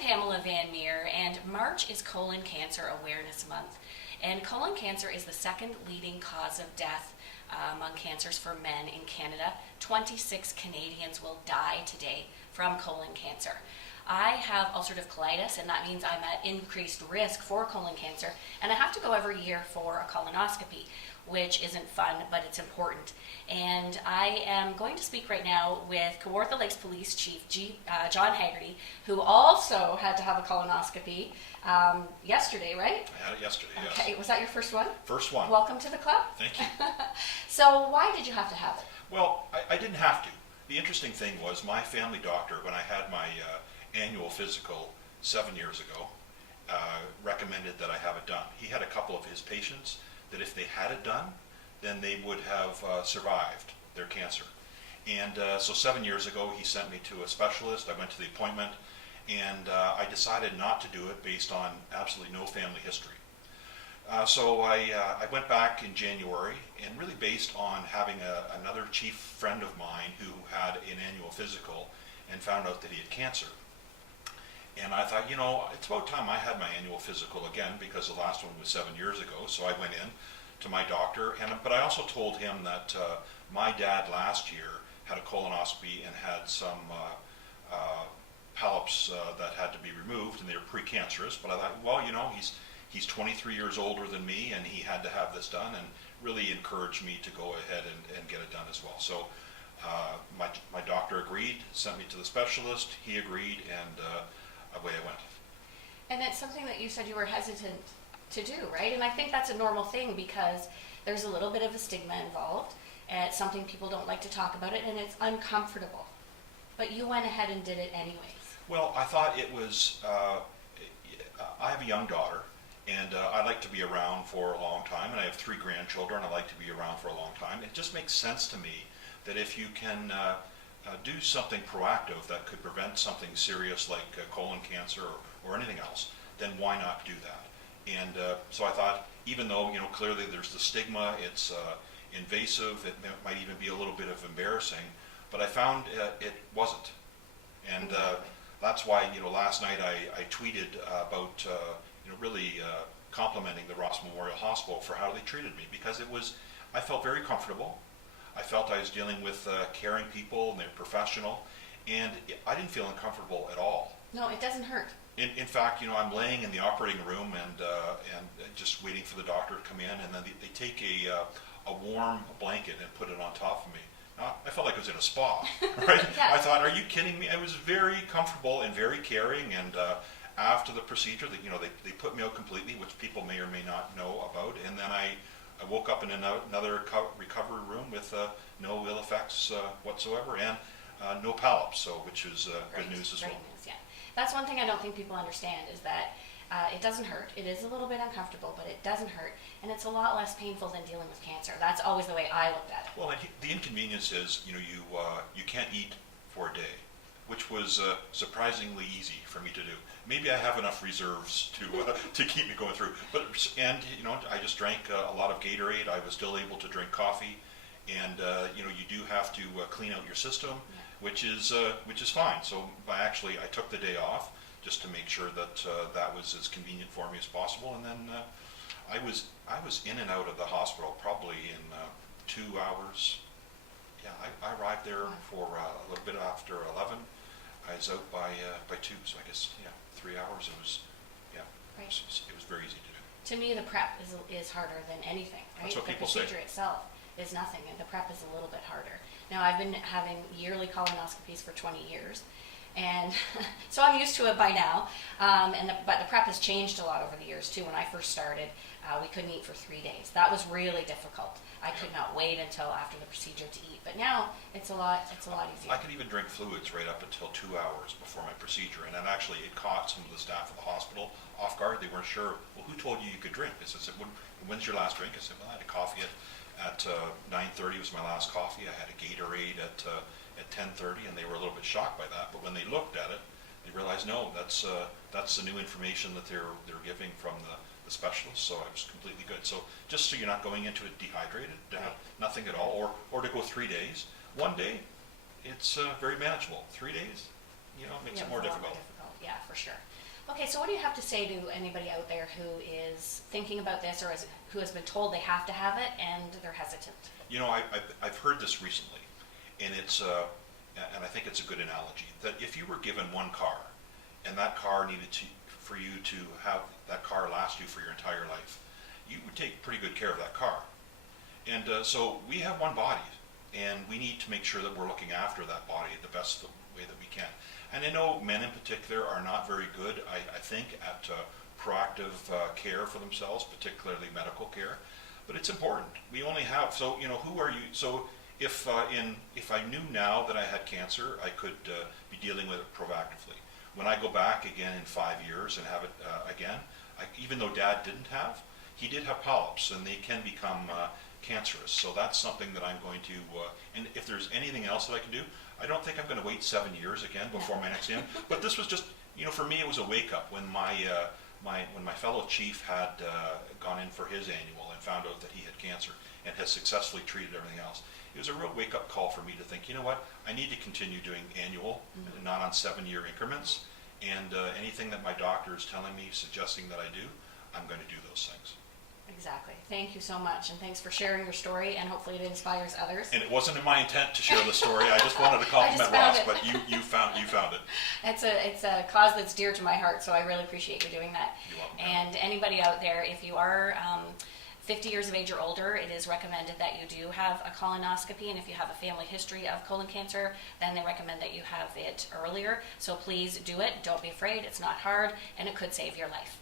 Pamela Van Meer, and March is Colon Cancer Awareness Month. And colon cancer is the second leading cause of death among cancers for men in Canada. 26 Canadians will die today from colon cancer. I have ulcerative colitis, and that means I'm at increased risk for colon cancer, and I have to go every year for a colonoscopy, which isn't fun, but it's important. And I am going to speak right now with Kawartha Lakes Police Chief John Hagarty, who also had to have a colonoscopy yesterday, right? I had it yesterday, yes. Okay, was that your first one? First one. Welcome to the club. Thank you. So why did you have to have it? Well, I didn't have to. The interesting thing was my family doctor, when I had my annual physical 7 years ago, recommended that I have it done. He had a couple of his patients that if they had it done, then they would have survived their cancer. And so 7 years ago, he sent me to a specialist. I went to the appointment, and I decided not to do it based on absolutely no family history. So I went back in January, and really based on having another chief friend of mine who had an annual physical and found out that he had cancer. And I thought, it's about time I had my annual physical again, because the last one was 7 years ago. So I went in to my doctor, but I also told him that my dad last year had a colonoscopy and had some polyps that had to be removed, and they were precancerous. But I thought, he's 23 years older than me, and he had to have this done, and really encouraged me to go ahead and get it done as well. So my doctor agreed, sent me to the specialist, he agreed, and away I went. And that's something that you said you were hesitant to do, right? And I think that's a normal thing, because there's a little bit of a stigma involved, and it's something people don't like to talk about it, and it's uncomfortable. But you went ahead and did it anyways. Well, I thought it was, I have a young daughter, and I'd like to be around for a long time, and I have 3 grandchildren. I'd like to be around for a long time. It just makes sense to me that if you can do something proactive that could prevent something serious like colon cancer or anything else, then why not do that? And so I thought, even though clearly there's the stigma, it's invasive, it might even be a little bit of embarrassing, but I found it wasn't. And that's why last night I tweeted about really complimenting the Ross Memorial Hospital for how they treated me, because I felt very comfortable. I felt I was dealing with caring people, and they're professional, and I didn't feel uncomfortable at all. No, it doesn't hurt. In fact, I'm laying in the operating room and just waiting for the doctor to come in, and then they take a warm blanket and put it on top of me. I felt like I was in a spa, right? Yes. I thought, are you kidding me? I was very comfortable and very caring, and after the procedure, they put me out completely, which people may or may not know about, and then I woke up in another recovery room with no ill effects whatsoever, and no polyps, which is good news as well. Great news, yeah. That's one thing I don't think people understand, is that it doesn't hurt. It is a little bit uncomfortable, but it doesn't hurt, and it's a lot less painful than dealing with cancer. That's always the way I looked at it. Well, the inconvenience is, you can't eat for a day, which was surprisingly easy for me to do. Maybe I have enough reserves to keep me going through. I just drank a lot of Gatorade. I was still able to drink coffee, and you do have to clean out your system, yeah, which is fine. So I took the day off just to make sure that that was as convenient for me as possible, and then I was in and out of the hospital probably in 2 hours. Yeah, I arrived there for a little bit after 11. I was out by 2, so I guess 3 hours. It was right. It was very easy to do. To me, the prep is harder than anything, right? That's what people say. The procedure itself is nothing, and the prep is a little bit harder. Now, I've been having yearly colonoscopies for 20 years, and so I'm used to it by now. But the prep has changed a lot over the years too. When I first started, we couldn't eat for 3 days. That was really difficult. I could not wait until after the procedure to eat. But now it's a lot easier. I could even drink fluids right up until 2 hours before my procedure, and then actually it caught some of the staff at the hospital off guard. They weren't sure. Well, who told you could drink? I said, when's your last drink? I said, well, I had a coffee at 9:30 was my last coffee. I had a Gatorade at 10:30, and they were a little bit shocked by that. But when they looked at it, they realized, no, that's the new information that they're giving from the specialist. So I was completely good. So just so you're not going into it dehydrated, to have nothing at all, or to go 3 days. 1 day, it's very manageable. 3 days, makes it more difficult. Yeah, for sure. Okay, so what do you have to say to anybody out there who is thinking about this or who has been told they have to have it and they're hesitant? You know, I've heard this recently, and and I think it's a good analogy, that if you were given one car, and that car for you to have that car last you for your entire life, you would take pretty good care of that car. And so we have one body, and we need to make sure that we're looking after that body the best way that we can. And I know men in particular are not very good, I think, at proactive care for themselves, particularly medical care. But it's important. We only have, so, you know, who are you? So if I knew now that I had cancer, I could be dealing with it proactively. When I go back again in 5 years and have it again, even though Dad didn't have, he did have polyps, and they can become cancerous. So that's something that I'm going to, and if there's anything else that I can do, I don't think I'm going to wait 7 years again before my next exam. But this was just, you know, for me it was a wake up when when my fellow chief had gone in for his annual and found out that he had cancer and has successfully treated everything else. It was a real wake up call for me to think, you know what, I need to continue doing annual, not on 7-year increments. And anything that my doctor is telling me, suggesting that I do, I'm going to do those things. Exactly. Thank you so much, and thanks for sharing your story, and hopefully it inspires others. And it wasn't in my intent to share the story. I just wanted to compliment Ross, but you found it. It's a cause that's dear to my heart, so I really appreciate you doing that. You're welcome. And anybody out there, if you are 50 years of age or older, it is recommended that you do have a colonoscopy, and if you have a family history of colon cancer, then they recommend that you have it earlier. So please do it. Don't be afraid. It's not hard, and it could save your life.